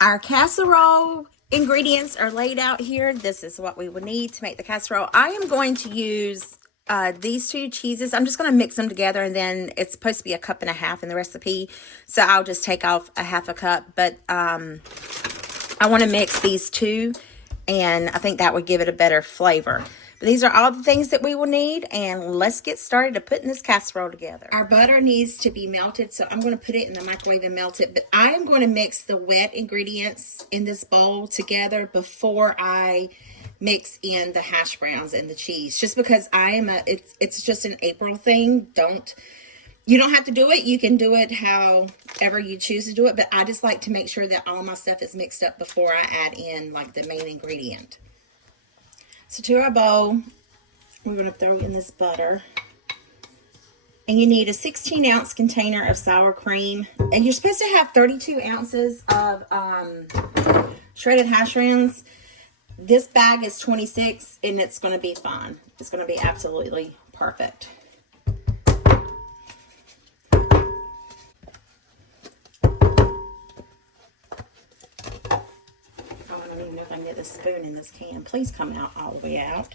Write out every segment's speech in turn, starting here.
Our casserole ingredients are laid out here. This is what we would need to make the casserole. I am going to use these two cheeses. I'm just going to mix them together, and then it's supposed to be 1.5 cups in the recipe. So I'll just take off 1/2 cup. But I want to mix these two, and I think that would give it a better flavor. But these are all the things that we will need, and let's get started to putting this casserole together. Our butter needs to be melted, so I'm going to put it in the microwave and melt it. But I am going to mix the wet ingredients in this bowl together before I mix in the hash browns and the cheese. Just because it's just an April thing. You don't have to do it. You can do it however you choose to do it. But I just like to make sure that all my stuff is mixed up before I add in like the main ingredient. So to our bowl, we're going to throw in this butter. And you need a 16-ounce container of sour cream. And you're supposed to have 32 ounces of shredded hash browns. This bag is 26, and it's going to be fine. It's going to be absolutely perfect. Get the spoon in this can. Please come out all the way out.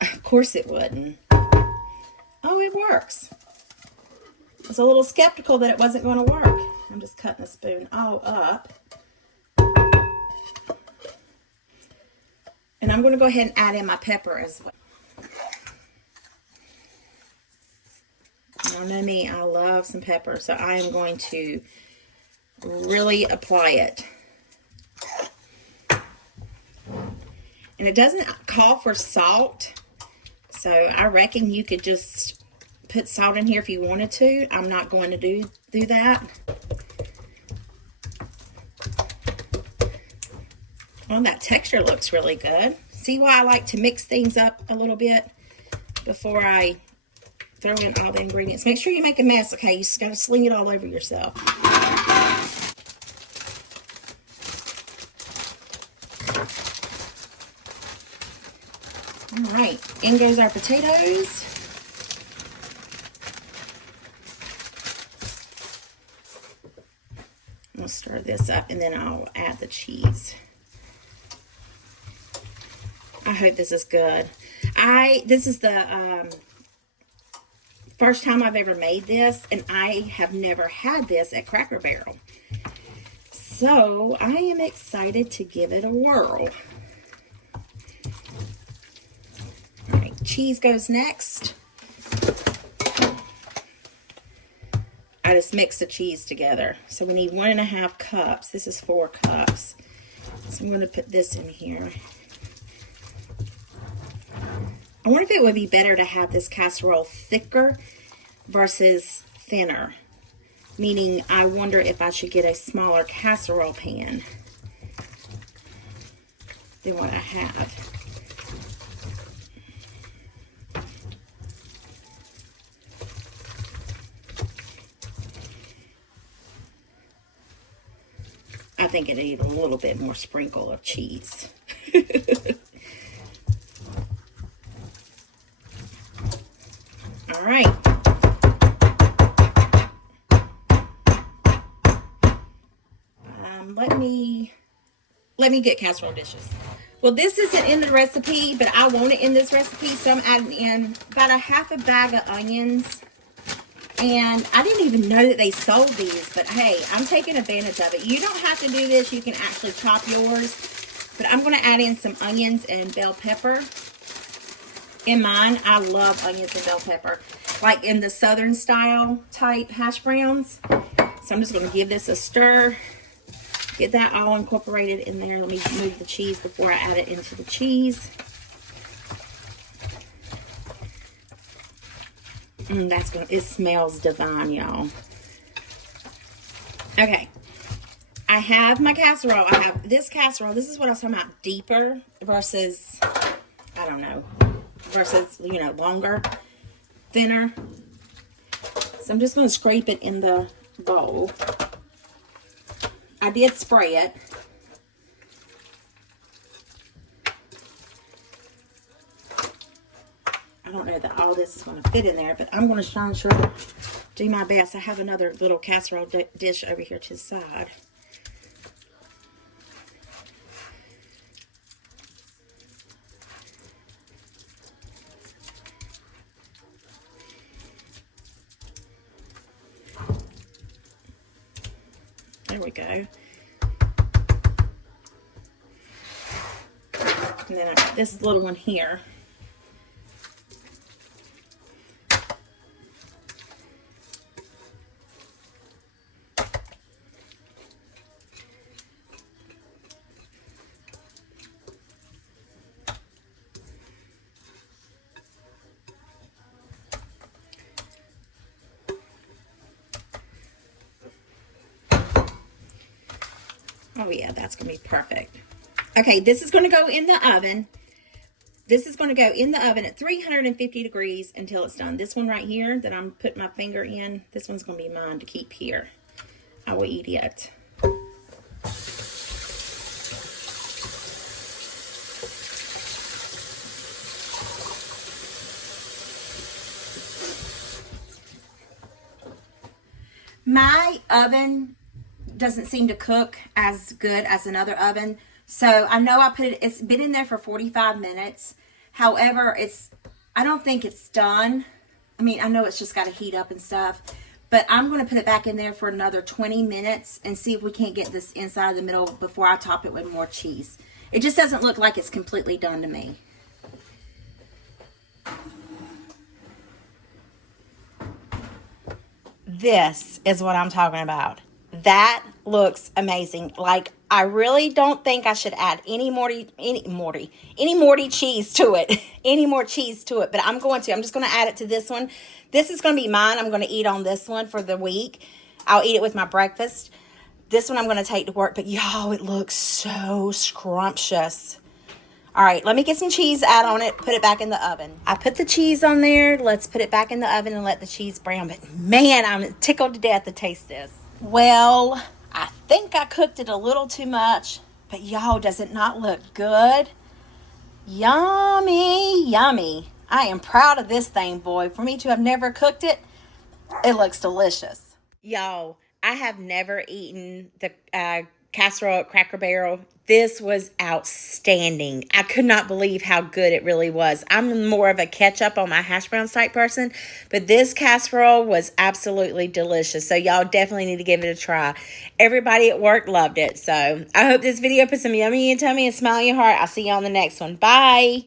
Of course it wouldn't. Oh, it works. I was a little skeptical that it wasn't going to work. I'm just cutting the spoon all up. And I'm going to go ahead and add in my pepper as well. You know me, I love some pepper, so I am going to really apply it. And it doesn't call for salt, so I reckon you could just put salt in here if you wanted to. I'm not going to do that. Well, that texture looks really good. See why I like to mix things up a little bit before I throw in all the ingredients. Make sure you make a mess, okay? You just got to sling it all over yourself. All right, in goes our potatoes. I'll stir this up, and then I'll add the cheese. I hope this is good. This is the first time I've ever made this, and I have never had this at Cracker Barrel. So I am excited to give it a whirl. All right, cheese goes next. I just mix the cheese together. So we need 1.5 cups. This is 4 cups. So I'm going to put this in here. I wonder if it would be better to have this casserole thicker versus thinner. Meaning, I wonder if I should get a smaller casserole pan than what I have. I think it needs a little bit more sprinkle of cheese. All right. Let me get casserole dishes. Well, this isn't in the recipe, but I want it in this recipe, so I'm adding in about 1/2 bag of onions. And I didn't even know that they sold these, but hey, I'm taking advantage of it. You don't have to do this. You can actually chop yours. But I'm going to add in some onions and bell pepper. In mine, I love onions and bell pepper. Like in the southern style type hash browns. So I'm just going to give this a stir. Get that all incorporated in there. Let me move the cheese before I add it into the cheese. It smells divine, y'all. Okay. I have my casserole. I have this casserole. This is what I was talking about. Deeper versus, I don't know, versus, longer, thinner. So I'm just going to scrape it in the bowl. I did spray it. I don't know that all this is going to fit in there, but I'm going to try to do my best. I have another little casserole dish over here to the side. There we go. And then I got this little one here. Oh yeah, that's going to be perfect. Okay, this is going to go in the oven. This is going to go in the oven at 350 degrees until it's done. This one right here that I'm putting my finger in, this one's going to be mine to keep here. I will eat it. My oven doesn't seem to cook as good as another oven. So I know it's been in there for 45 minutes. However, I don't think it's done. I mean, I know it's just got to heat up and stuff, but I'm going to put it back in there for another 20 minutes and see if we can't get this inside the middle before I top it with more cheese. It just doesn't look like it's completely done to me. This is what I'm talking about. That looks amazing. Like, I really don't think I should add any more cheese to it. Any more cheese to it. But I'm just going to add it to this one. This is going to be mine. I'm going to eat on this one for the week. I'll eat it with my breakfast. This one I'm going to take to work. But y'all, it looks so scrumptious. All right, let me get some cheese out on it, put it back in the oven. I put the cheese on there. Let's put it back in the oven and let the cheese brown. But man, I'm tickled to death to taste this. Well, I think I cooked it a little too much, but y'all, does it not look good? Yummy, yummy. I am proud of this thing, boy. For me to have never cooked it, it looks delicious. Y'all, I have never eaten the casserole at Cracker Barrel. This was outstanding. I could not believe how good it really was. I'm more of a ketchup on my hash browns type person, but this casserole was absolutely delicious. So y'all definitely need to give it a try. Everybody at work loved it. So I hope this video put some yummy in your tummy and smile in your heart. I'll see you on the next one. Bye.